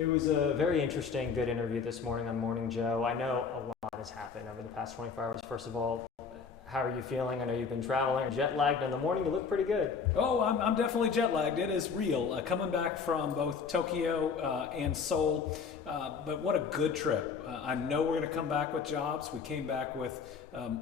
It was a very interesting, good interview this morning on Morning Joe. I know a lot has happened over the past 24 hours. First of all, how are you feeling? I know you've been traveling, jet lagged. In the morning, you look pretty good. Oh, I'm definitely jet lagged. It is real. Coming back from both Tokyo and Seoul, but what a good trip. I know we're going to come back with jobs. We came back with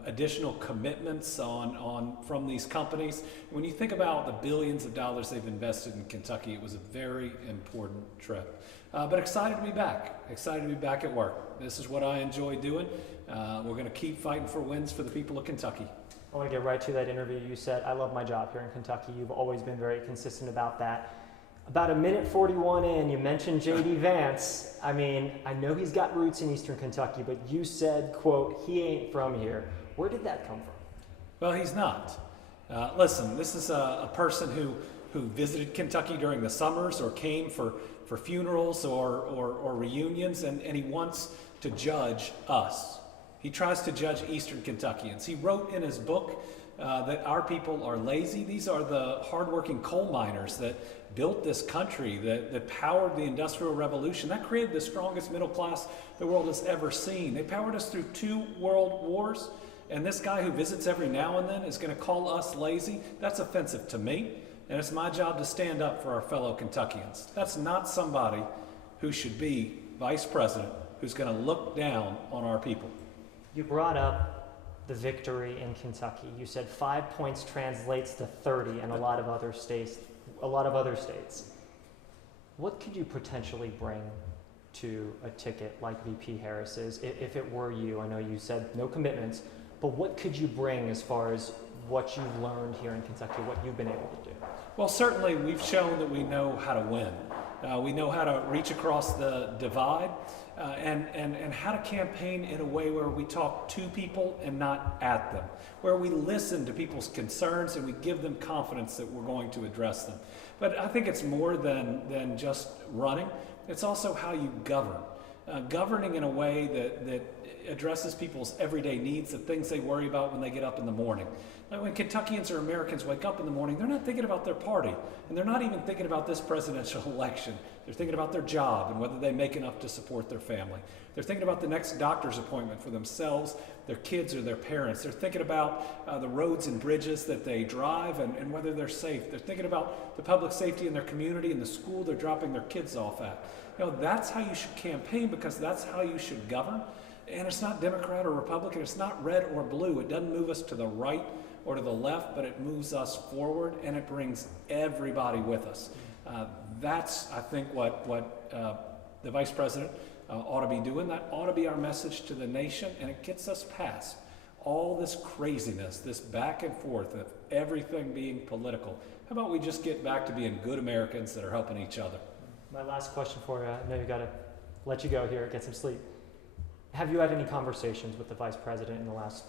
additional commitments from these companies. When you think about the billions of dollars they've invested in Kentucky, it was a very important trip. But excited to be back. Excited to be back at work. This is what I enjoy doing. We're going to keep fighting for wins for the people of Kentucky. I want to get right to that interview. You said, I love my job here in Kentucky. You've always been very consistent about that. About a minute 41 in, you mentioned JD Vance. I mean, I know he's got roots in Eastern Kentucky, but you said, quote, he ain't from here. Where did that come from? Well, he's not. Listen, this is a person who visited Kentucky during the summers or came for funerals or reunions, and he wants to judge us. He tries to judge Eastern Kentuckians. He wrote in his book that our people are lazy. These are the hardworking coal miners that built this country, that powered the Industrial Revolution. That created the strongest middle class the world has ever seen. They powered us through 2 world wars, and this guy who visits every now and then is going to call us lazy. That's offensive to me, and it's my job to stand up for our fellow Kentuckians. That's not somebody who should be vice president who's going to look down on our people. You brought up the victory in Kentucky. You said 5 points translates to 30 in a lot of other states. What could you potentially bring to a ticket like VP Harris's if it were you? I know you said no commitments, but what could you bring as far as what you've learned here in Kentucky, what you've been able to do? Well, certainly we've shown that we know how to win. We know how to reach across the divide and how to campaign in a way where we talk to people and not at them, where we listen to people's concerns and we give them confidence that we're going to address them. But I think it's more than just running. It's also how you govern. Governing in a way that addresses people's everyday needs, the things they worry about when they get up in the morning. Like when Kentuckians or Americans wake up in the morning, they're not thinking about their party, and they're not even thinking about this presidential election. They're thinking about their job and whether they make enough to support their family. They're thinking about the next doctor's appointment for themselves, their kids, or their parents. They're thinking about the roads and bridges that they drive and whether they're safe. They're thinking about the public safety in their community and the school they're dropping their kids off at. You know, that's how you should campaign, because that's how you should govern. And it's not Democrat or Republican, it's not red or blue. It doesn't move us to the right or to the left, but it moves us forward, and it brings everybody with us. That's, I think, what the vice president ought to be doing. That ought to be our message to the nation, and it gets us past all this craziness, this back and forth of everything being political. How about we just get back to being good Americans that are helping each other? My last question for you, I know you've got to let you go here, get some sleep. Have you had any conversations with the vice president in the last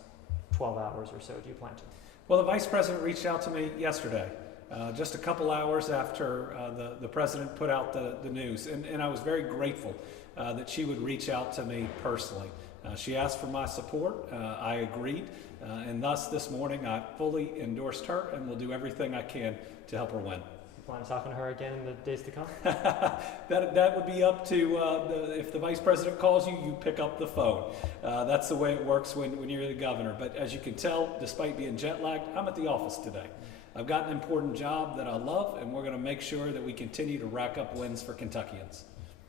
12 hours or so? Do you plan to? Well, the vice president reached out to me yesterday, just a couple hours after the president put out the news. And I was very grateful that she would reach out to me personally. She asked for my support. I agreed. And thus, this morning, I fully endorsed her and will do everything I can to help her win. Plan on talking to her again in the days to come? That would be up to, if the vice president calls you, you pick up the phone. That's the way it works when you're the governor. But as you can tell, despite being jet lagged, I'm at the office today. I've got an important job that I love, and we're going to make sure that we continue to rack up wins for Kentuckians.